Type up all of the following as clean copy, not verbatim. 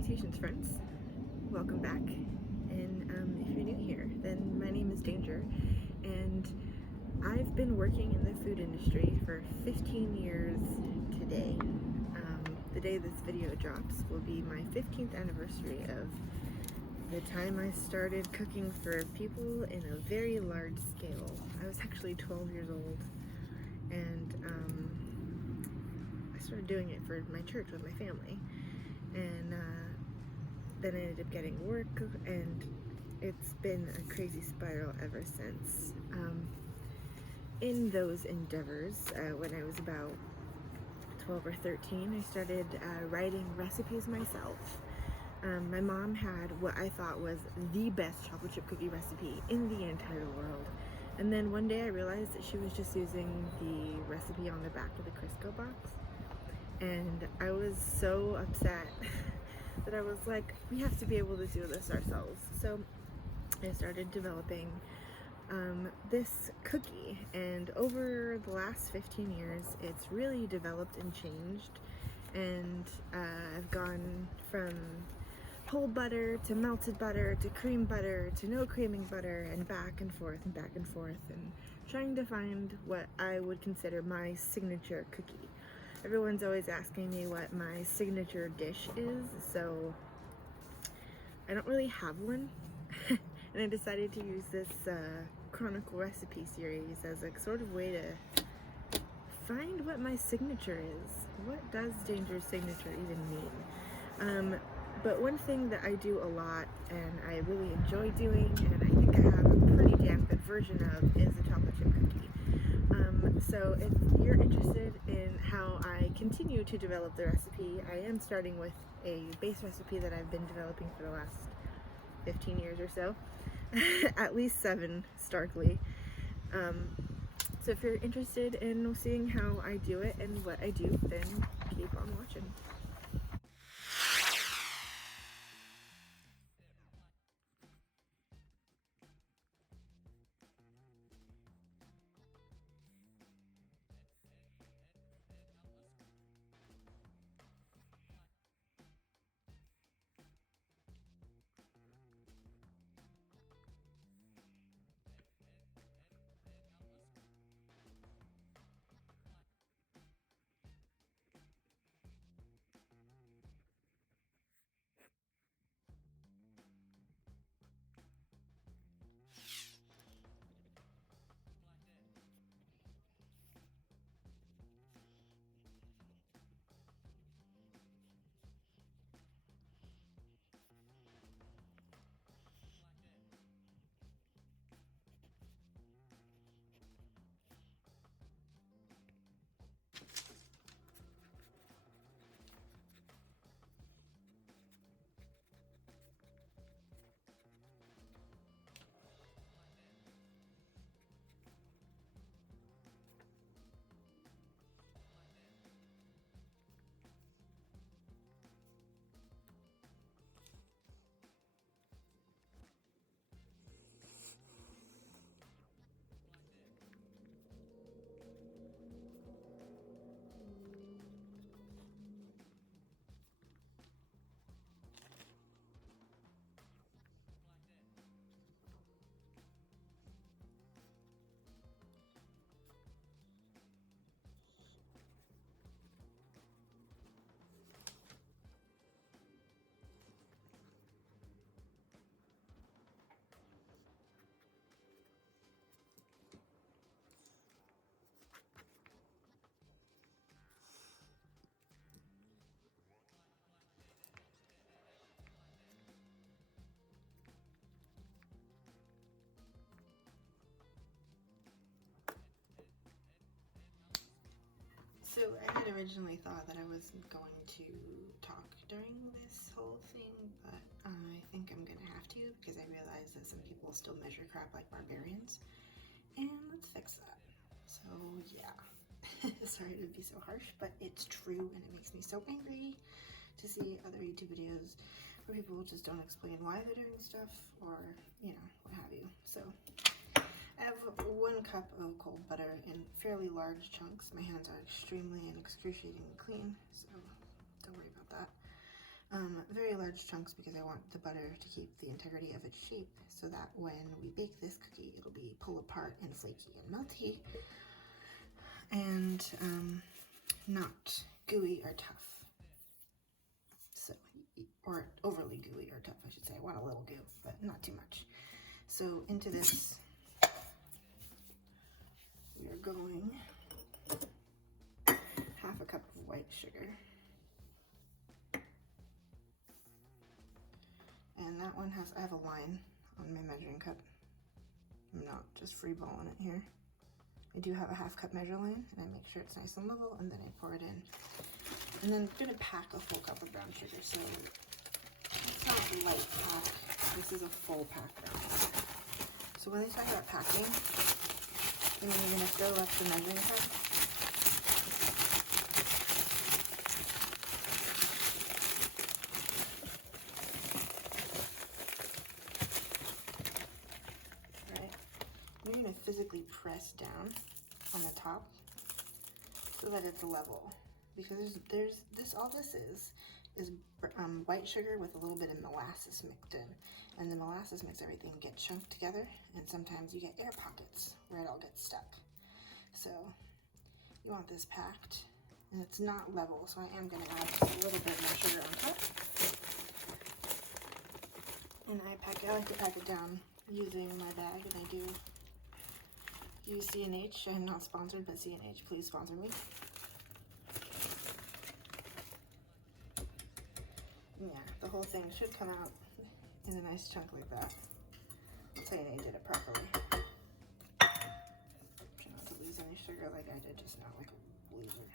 Salutations, friends. Welcome back. And if you're new here, then my name is Danger, and I've been working in the food industry for 15 years today. The day this video drops will be my 15th anniversary of the time I started cooking for people in a very large scale. I was actually 12 years old, and I started doing it for my church with my family. And then I ended up getting work, and it's been a crazy spiral ever since. In those endeavors, when I was about 12 or 13, I started writing recipes myself. My mom had what I thought was the best chocolate chip cookie recipe in the entire world. And then one day I realized that she was just using the recipe on the back of the Crisco box. And I was so upset that I was like, we have to be able to do this ourselves. So I started developing this cookie, and over the last 15 years it's really developed and changed, and I've gone from whole butter to melted butter to cream butter to no creaming butter, and back and forth and back and forth, and trying to find what I would consider my signature cookie. Everyone's always asking me what my signature dish is, so I don't really have one. And I decided to use this Chronicle recipe series as a sort of way to find what my signature is. What does Danger's signature even mean? But one thing that I do a lot, and I really enjoy doing, and I think I have a pretty damn good version of, is a chocolate chip cookie. So if you're interested in how I continue to develop the recipe, I am starting with a base recipe that I've been developing for the last 15 years or so. At least 7, starkly. So if you're interested in seeing how I do it and what I do, then keep on watching. So I had originally thought that I wasn't going to talk during this whole thing, but I think I'm gonna have to, because I realize that some people still measure crap like barbarians, and let's fix that. So yeah, sorry to be so harsh, but it's true, and it makes me so angry to see other YouTube videos where people just don't explain why they're doing stuff, or you know, what have you. So I have 1 cup of cold butter in fairly large chunks. My hands are extremely and excruciatingly clean, so don't worry about that. very large chunks because I want the butter to keep the integrity of its shape so that when we bake this cookie, it'll be pull apart and flaky and melty and not gooey or tough. So, or overly gooey or tough, I should say. I want a little goo, but not too much. So into this, we are going half a cup of white sugar. And that one has, I have a line on my measuring cup. I'm not just freeballing it here. I do have a half cup measure line, and I make sure it's nice and level, and then I pour it in. And then I'm gonna pack a full cup of brown sugar, so it's not light pack. This is a full pack brown sugar. So when they talk about packing, then you're gonna fill up the measuring cup. You're going to physically press down on the top so that it's level, because there's this, all this is white sugar with a little bit of molasses mixed in, and the molasses makes everything get chunked together, and sometimes you get air pockets where it all gets stuck. So you want this packed, and it's not level, so I am going to add just a little bit more sugar on top. And I like to pack it down using my bag, and I do use C&H. I'm not sponsored, but C&H, please sponsor me. Yeah, the whole thing should come out in a nice chunk like that. C&H did it properly. Try not to lose any sugar like I did just now, like a loser.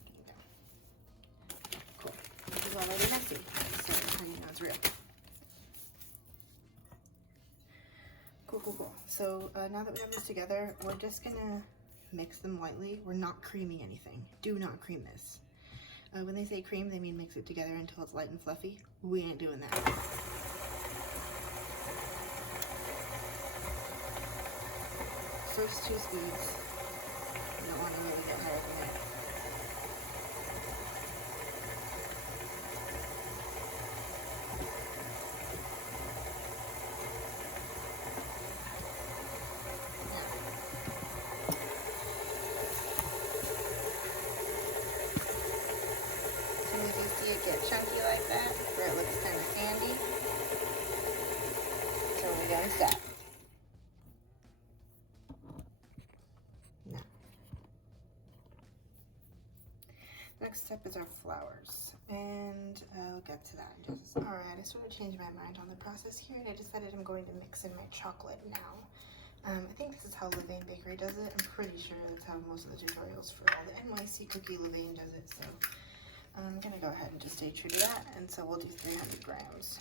There you go. Cool. This is already messy, so how do you know it's real? Cool. So now that we have this together, we're just gonna mix them lightly. We're not creaming anything. Do not cream this. When they say cream, they mean mix it together until it's light and fluffy. We ain't doing that. First 2 speeds. You don't want to really get higher than that. Get chunky like that, where it looks kind of sandy. So we're gonna stop. Now, next step is our flours, and I'll get to that in just a second. All right, I sort of changed my mind on the process here, and I decided I'm going to mix in my chocolate now. I think this is how Levain Bakery does it. I'm pretty sure that's how most of the tutorials for all the NYC cookie Levain does it. So I'm gonna go ahead and just stay true to that, and so we'll do 300 grams.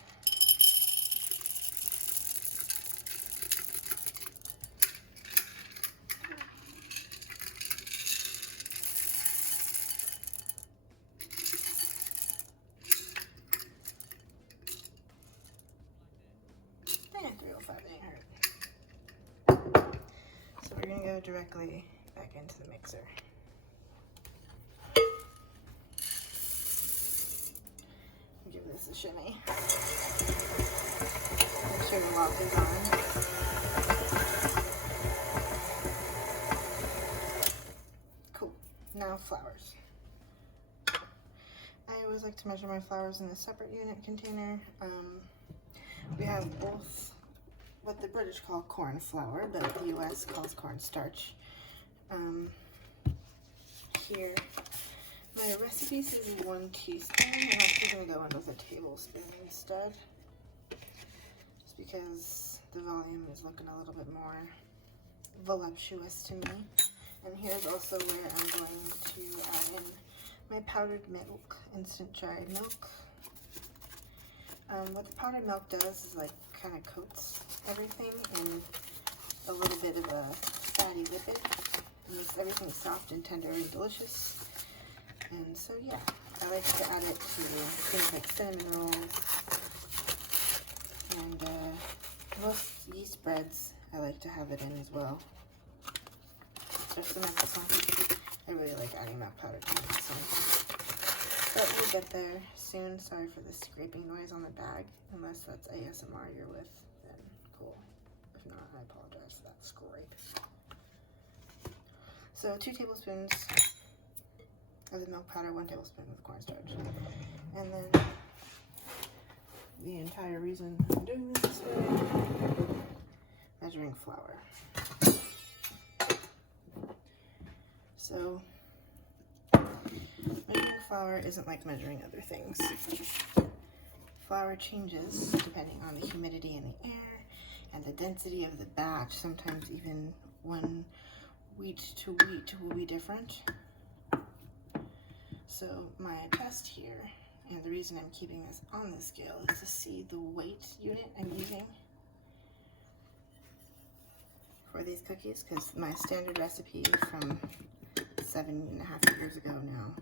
And 305 ain't hurt. So we're gonna go directly back into the mixer. Give this a shimmy. Make sure the lock is on. Cool. Now flours. I always like to measure my flours in a separate unit container. We have both what the British call corn flour, but the US calls corn starch. Here. My recipe says 1 teaspoon. I'm actually going to go in with a tablespoon instead, just because the volume is looking a little bit more voluptuous to me. And here's also where I'm going to add in my powdered milk, instant dried milk. What the powdered milk does is like kind of coats everything in a little bit of a fatty lipid. It makes everything soft and tender and delicious. And so yeah, I like to add it to things like cinnamon rolls and most yeast breads. I like to have it in as well. Especially Mexican. I really like adding milk powder to Mexican. But we'll get there soon. Sorry for the scraping noise on the bag. Unless that's ASMR you're with, then cool. If not, I apologize for that scrape. So 2 tablespoons of the milk powder, 1 tablespoon of cornstarch. And then the entire reason I'm doing this way, measuring flour. So measuring flour isn't like measuring other things. Flour changes depending on the humidity in the air and the density of the batch. Sometimes even one wheat to wheat will be different. So my test here, and the reason I'm keeping this on the scale, is to see the weight unit I'm using for these cookies, because my standard recipe from 7.5 years ago now.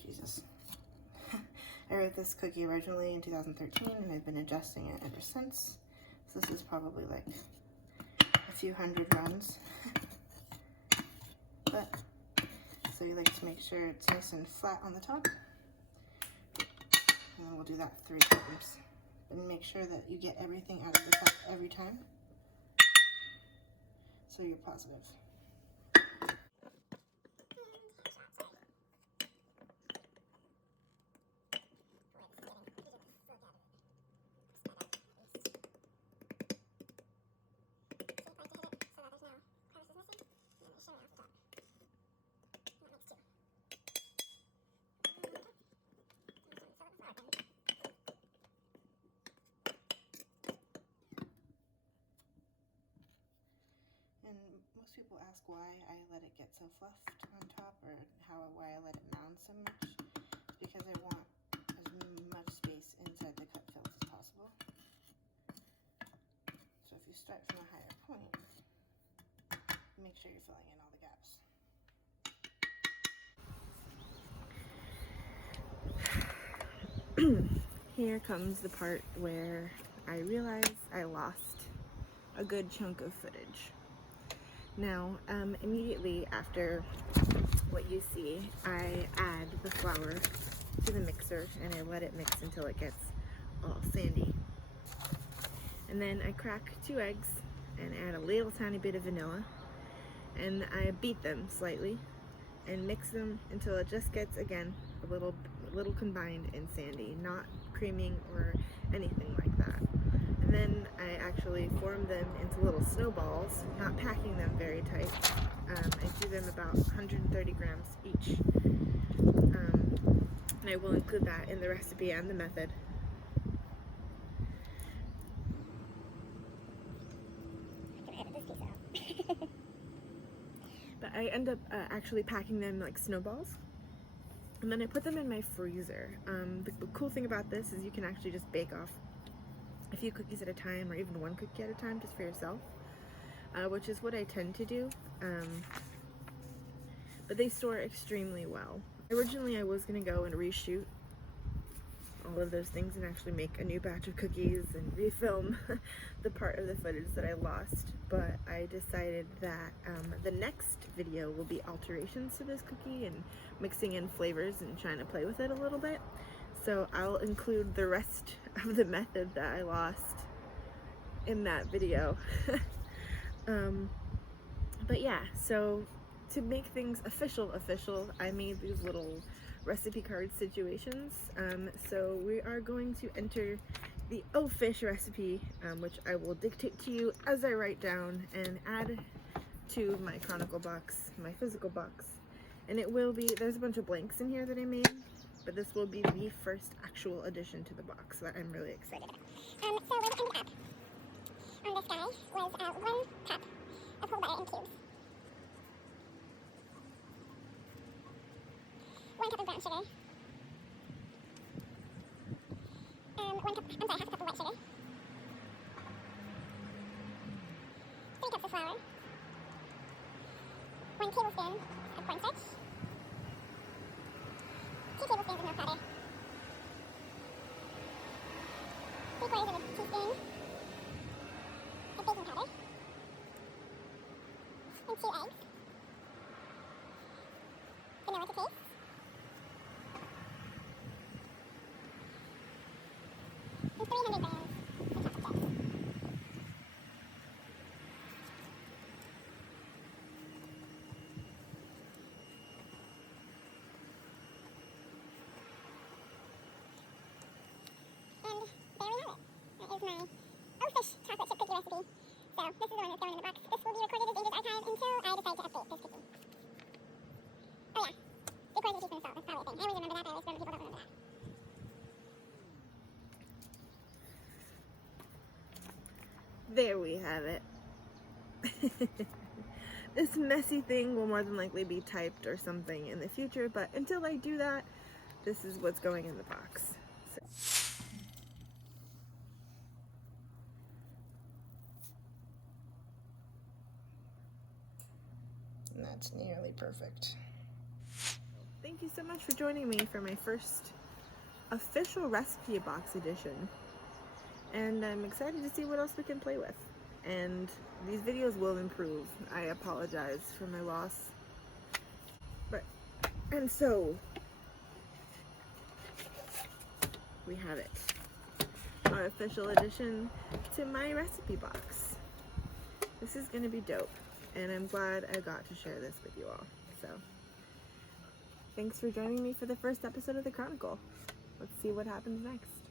Jesus. I wrote this cookie originally in 2013 and I've been adjusting it ever since. So this is probably like a few hundred runs. But, so you like to make sure it's nice and flat on the top. And then we'll do that 3 times. And make sure that you get everything out of the cup every time, so you're positive. And most people ask why I let it get so fluffed on top, or why I let it mound so much. It's because I want as much space inside the cup filled as possible. So if you start from a higher point, make sure you're filling in all the gaps. Here comes the part where I realize I lost a good chunk of footage. Now, immediately after what you see, I add the flour to the mixer and I let it mix until it gets all sandy. And then I crack 2 eggs and add a little tiny bit of vanilla, and I beat them slightly and mix them until it just gets, again, a little combined and sandy, not creaming or anything like that. And then I actually form them into little snowballs, not packing them very tight. I do them about 130 grams each. And I will include that in the recipe and the method. But I end up actually packing them like snowballs. And then I put them in my freezer. The cool thing about this is you can actually just bake off a few cookies at a time, or even 1 cookie at a time, just for yourself, which is what I tend to do. But they store extremely well. Originally I was going to go and reshoot all of those things and actually make a new batch of cookies and refilm the part of the footage that I lost, but I decided that the next video will be alterations to this cookie and mixing in flavors and trying to play with it a little bit. So I'll include the rest of the method that I lost in that video. But yeah, so to make things official, I made these little recipe card situations. So we are going to enter the O-Fish recipe, which I will dictate to you as I write down and add to my Chronicle box, my physical box. And it will be, there's a bunch of blanks in here that I made, but this will be the first actual addition to the box that I'm really excited about. So where we ended up on this guy was 1 cup of whole butter in cubes, 1 cup of brown sugar, half a cup of white sugar, 3 cups of flour, 1 tablespoon of cornstarch, 2 tablespoons of milk powder, 3/4 of a teaspoon of baking powder, and 2 eggs, vanilla to taste, my fish chocolate chip cookie recipe. So this is the one that's going in the box. This will be recorded as Danger's archive until I decide to update this cookie. Oh yeah, record the teaspoon of salt. That's probably a thing. I always remember that, but I always remember people don't remember that. There we have it. This messy thing will more than likely be typed or something in the future, but until I do that, this is what's going in the box. So. And that's nearly perfect. Thank you so much for joining me for my first official recipe box edition. And I'm excited to see what else we can play with. And these videos will improve. I apologize for my loss. And so, we have it. Our official addition to my recipe box. This is gonna be dope. And I'm glad I got to share this with you all. So, thanks for joining me for the first episode of the Chronicle. Let's see what happens next.